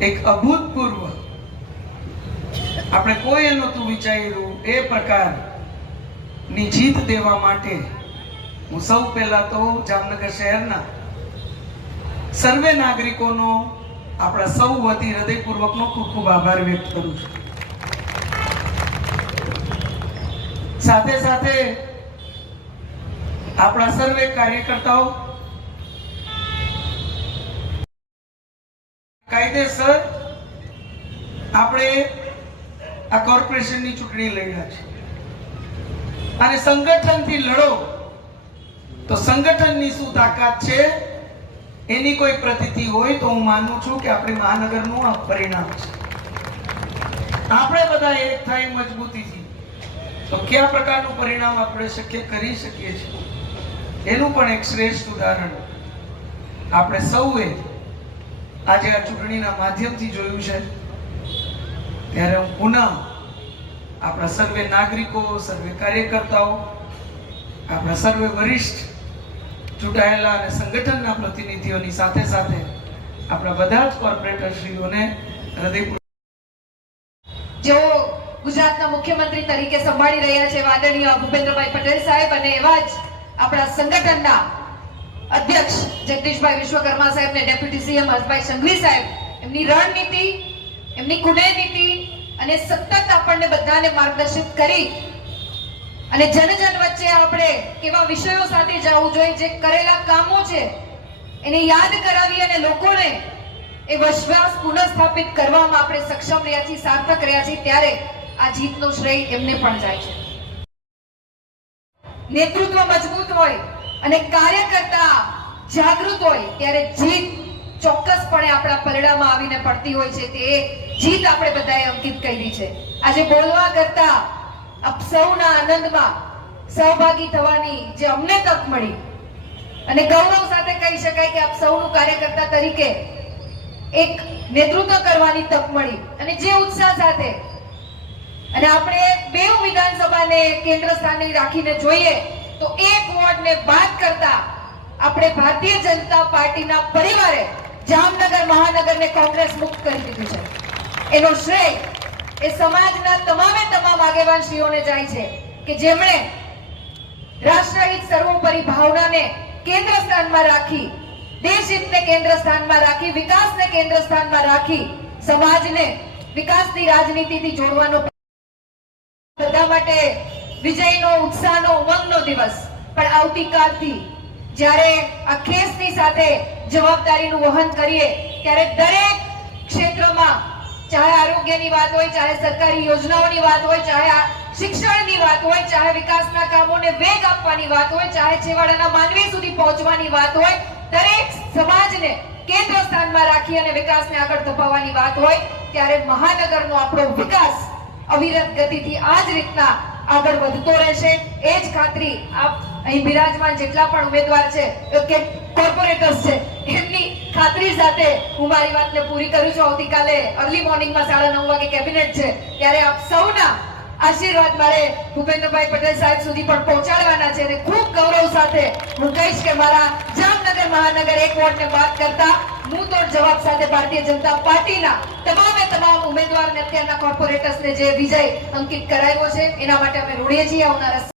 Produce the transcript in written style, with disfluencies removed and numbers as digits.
એક અભૂતપૂર્વ આપણે કોઈ નહોતું વિચાર્યું એ પ્રકારની જીત દેવા માટે હું સૌ પહેલા તો જામનગર શહેરના સર્વે નાગરિકોનો આપણા સૌ વતી હૃદયપૂર્વકનો ખૂબ ખૂબ આભાર વ્યક્ત કરું છું। સાથે સાથે આપણા સર્વે કાર્યકર્તાઓ કાયદેસર આપણે આ કોર્પોરેશનની ચૂંટણી લઈ રહ્યા છે અને સંગઠનથી લડો તો સંગઠનની શું તાકાત છે એની કોઈ પ્રતીતિ હોય તો હું માનું છું કે આપણે મહાનગરનું આ પરિણામ છે। આપણે બધા એક થાય મજબૂતીથી તો કયા પ્રકારનું પરિણામ આપણે શક્ય કરી શકીએ છીએ એનું પણ એક શ્રેષ્ઠ ઉદાહરણ આપણે સૌએ આજે આ ચૂંટણીના માધ્યમથી જોયું છે। ત્યારે હું પુનઃ આપણા સર્વે નાગરિકો, સર્વે કાર્યકર્તાઓ, આપણા સર્વે વરિષ્ઠ ચૂંટાયેલા અને સંગઠનના પ્રતિનિધિઓની સાથે સાથે આપણા બધા જ કોર્પોરેટરશ્રીઓને હૃદયપૂર્વક જેઓ ગુજરાતના મુખ્યમંત્રી તરીકે સંભાળી રહ્યા છે આદરણીય ભૂપેન્દ્રભાઈ પટેલ સાહેબ અને એવા જ આપણા સંગઠનના અધ્યક્ષ જગદીશભાઈ વિશ્વકર્મા સાહેબ ને ડેપ્યુટી સીએમ હર્ષભાઈ સંઘવી સાહેબ, એમની રણનીતિ, એમની કુનેનીતિ અને સતત આપણને બધાને માર્ગદર્શિત કરી અને જન વચ્ચે આપણે કેવા વિષયો સાથે જવું જોઈએ, જે કરેલા કામો છે એને યાદ કરાવી અને લોકોને એ વિશ્વાસ પુનઃસ્થાપિત કરવામાં આપણે સક્ષમ રહ્યા છીએ, સાર્થક રહ્યા છીએ। ત્યારે આ જીતનો શ્રેય એમને પણ જાય છે। નેતૃત્વ મજબૂત હોય અને કાર્યકર્તા જાગૃત હોય ત્યારે જીત ચોક્કસપણે આપણા પરિણામમાં આવીને પડતી હોય છે। તે જીત આપણે બધાએ અંકિત કરી છે। આજે બોલવા કરતા આપ સૌના આનંદમાં સહભાગી થવાની જે અમને તક મળી અને ગૌરવ સાથે કહી શકાય કે આપ સૌનું કાર્યકર્તા તરીકે એક નેતૃત્વ કરવાની તક મળી અને જે ઉત્સાહ સાથે અને આપણે બે વિધાનસભાને કેન્દ્ર સ્થાને રાખીને જોઈએ તો એક વોર્ડને બાદ કરતા આપણે ભારતીય જનતા પાર્ટીના પરિવારે જામનગર મહાનગરને કોંગ્રેસ મુક્ત કરી દીધું છે। એનો શ્રેય એ સમાજના તમામ આગેવાનશ્રીઓને જાય છે કે જેમણે રાષ્ટ્રહિત સર્વોપરી ભાવનાને કેન્દ્ર સ્થાનમાં રાખી, દેશહિતને કેન્દ્ર સ્થાનમાં રાખી, વિકાસને કેન્દ્ર સ્થાનમાં રાખી સમાજને વિકાસની રાજનીતિથી જોડવાનો બધા માટે વિજયનો, ઉત્સાહનો, ઉમંગનો દિવસ પણ આવતીકાલથી જ્યારે આ ખેસની સાથે જવાબદારીનું વહન કરીએ ત્યારે દરેક ક્ષેત્રમાં, ચાહે આરોગ્યની વાત હોય, ચાહે સરકારી યોજનાઓની વાત હોય, ચાહે શિક્ષણની વાત હોય, ચાહે વિકાસના કામોને વેગ આપવાની વાત હોય, ચાહે છેવાડાના માનવી સુધી પહોંચવાની વાત હોય, દરેક સમાજને કેન્દ્ર સ્થાનમાં રાખી અને વિકાસને આગળ ધપાવવાની વાત હોય ત્યારે મહાનગરનો આપણો વિકાસ અવિરત ગતિથી આ જ રીતના આગળ વધતો રહેશે। એ જ ખાતરી આપ અહીં બિરાજમાન જેટલા પણ ઉમેદવાર છે કે કોર્પોરેટર્સ છે એમની ખાતરી સાથે હું મારી વાતને પૂરી કરું છું। આવતીકાલે અર્લી મોર્નિંગમાં 9:30 વાગે કેબિનેટ છે ત્યારે આપ સૌના આશીર્વાદ મારે ભૂપેન્દ્રભાઈ પટેલ સાહેબ સુધી પણ પહોંચાડવાના છે અને ખૂબ ગૌરવ સાથે હું કહીશ કે મારા જામનગર મહાનગર એક વોર્ડને બાદ કરતા મુંહતોડ જવાબ સાથે ભારતીય જનતા પાર્ટીના તમામ ઉમેદવાર અને અત્યારના કોર્પોરેટર્સને જે વિજય અંકિત કરાયો છે એના માટે અમે ઋણી છીએ। આવનારા